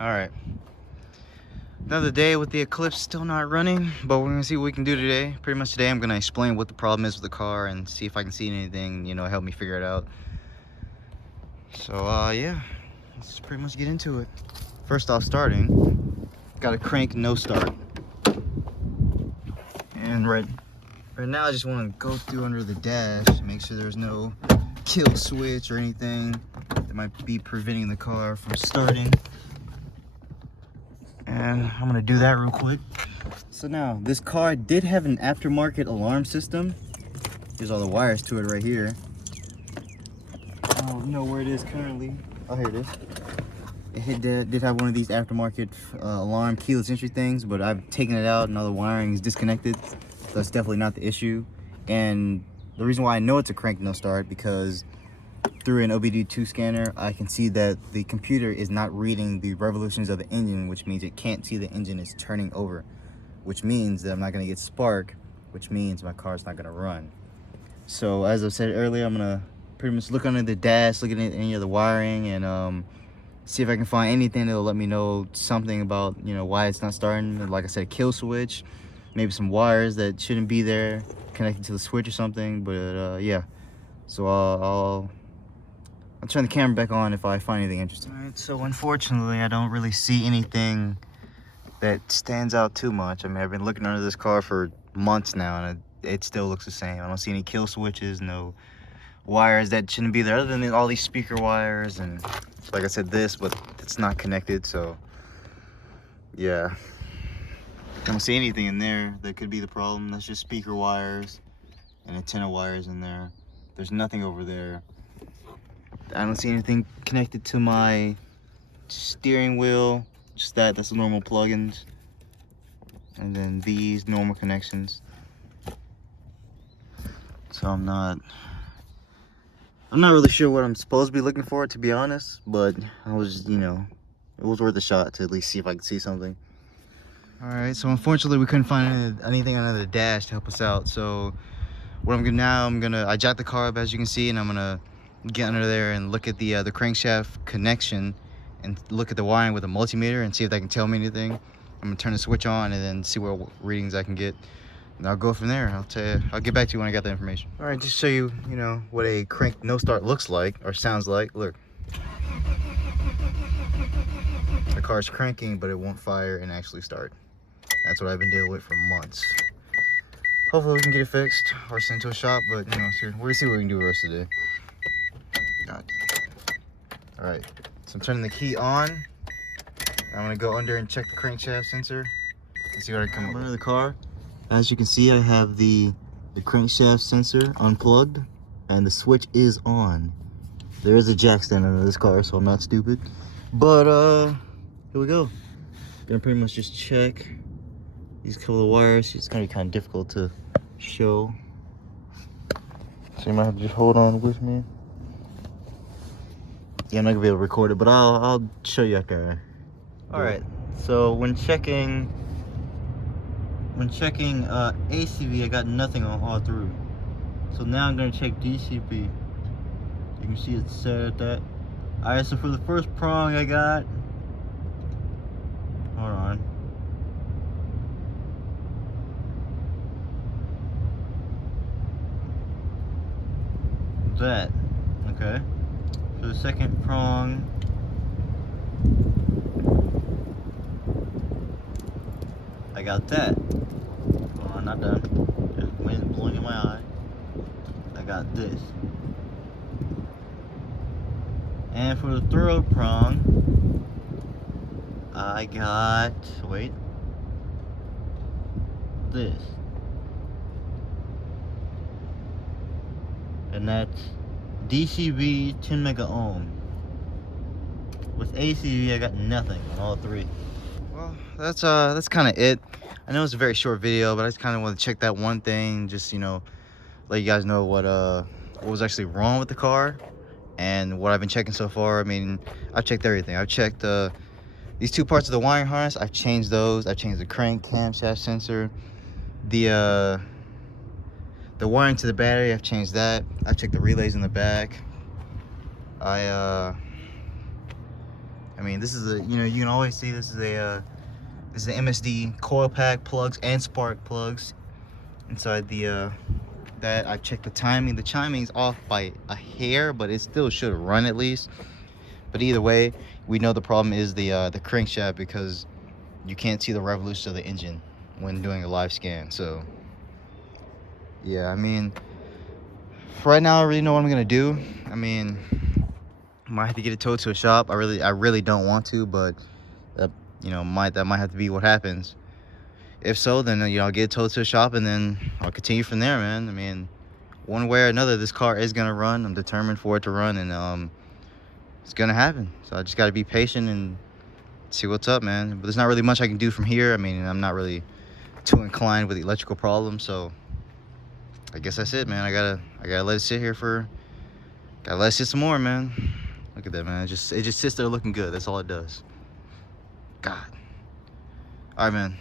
Alright. Another day with the Eclipse still not running, but we're gonna see what we can do today. Pretty much today I'm gonna explain what the problem is with the car and see if I can see anything, help me figure it out. So yeah, let's pretty much get into it. First off, starting, got a crank no start. And right now I just wanna go through under the dash, make sure there's no kill switch or anything that might be preventing the car from starting. And I'm gonna do that real quick. So now, this car did have an aftermarket alarm system. Here's all the wires to it right here. I don't know where it is currently. Oh, here it is. It did have one of these aftermarket alarm keyless entry things, but I've taken it out and all the wiring is disconnected. So that's definitely not the issue. And the reason why I know it's a crank no start, because through an OBD2 scanner, I can see that the computer is not reading the revolutions of the engine, which means it can't see the engine is turning over, which means that I'm not going to get spark, which means my car's not going to run. So as I said earlier, I'm going to pretty much look under the dash, look at any of the wiring, and see if I can find anything that'll let me know something about, why it's not starting. Like I said, a kill switch, maybe some wires that shouldn't be there connected to the switch or something. But yeah, so I'll turn the camera back on if I find anything interesting. All right, so unfortunately, I don't really see anything that stands out too much. I mean, I've been looking under this car for months now, and it still looks the same. I don't see any kill switches, no wires that shouldn't be there, other than all these speaker wires, and like I said, but it's not connected, so yeah. I don't see anything in there that could be the problem. That's just speaker wires and antenna wires in there. There's nothing over there. I don't see anything connected to my steering wheel, just that's the normal plugins, and then these normal connections. So I'm not really sure what I'm supposed to be looking for, to be honest, but I was, it was worth a shot to at least see if I could see something. All right, so unfortunately we couldn't find anything under the dash to help us out. So what I'm gonna I jacked the car up, as you can see, and I'm gonna get under there and look at the crankshaft connection and look at the wiring with a multimeter and see if that can tell me anything. I'm gonna turn the switch on and then see what readings I can get, and I'll go from there. I'll get back to you when I got the information. All right, just show you, what a crank no start looks like or sounds like. Look, the car's cranking, but it won't fire and actually start. That's what I've been dealing with for months. Hopefully we can get it fixed or sent to a shop, but we're gonna see what we can do the rest of the day. God. All right, so I'm turning the key on. I'm gonna go under and check the crankshaft sensor and see what I come up under the car. As you can see, I have the crankshaft sensor unplugged and the switch is on. There is a jack stand under this car, so I'm not stupid. But here we go. Gonna pretty much just check these couple of wires. It's gonna be kind of difficult to show, so you might have to just hold on with me. Yeah, I'm not gonna be able to record it, but I'll show you after. All right, so when checking ACV, I got nothing on all through. So now I'm gonna check DCB. You can see it's set at that. All right, so for the first prong I got, hold on. That, okay. For the second prong, I got that. Oh, not done. Just wind blowing in my eye. I got this. And for the third prong, I got, wait, this. And that's DCB 10 mega ohm. With ACV, I got nothing on all three. Well, that's kind of it. I know it's a very short video, but I just kind of want to check that one thing, just let you guys know what was actually wrong with the car and what I've been checking so far. I mean, I've checked everything. I've checked these two parts of the wiring harness. I've changed those. I've changed the crank camshaft sensor, the wiring to the battery. I've changed that. I've checked the relays in the back. I I mean, this is a, you know, you can always see this is a MSD coil pack plugs and spark plugs inside the that. I checked the timing. The timing's off by a hair, but it still should run at least. But either way, we know the problem is the crankshaft, because you can't see the revolution of the engine when doing a live scan. So yeah, I mean, for right now I really know what I'm gonna do. I mean, I might have to get it towed to a shop. I really don't want to, but you know, that might have to be what happens. If so, then you know, I'll get it towed to a shop, and then I'll continue from there, man. I mean, one way or another, this car is gonna run. I'm determined for it to run, and it's gonna happen. So I just gotta be patient and see what's up, man. But there's not really much I can do from here. I mean, I'm not really too inclined with electrical problems, so I guess that's it, man. I gotta let it sit here gotta let it sit some more, man. Look at that, man. It just sits there looking good. That's all it does. God. All right, man.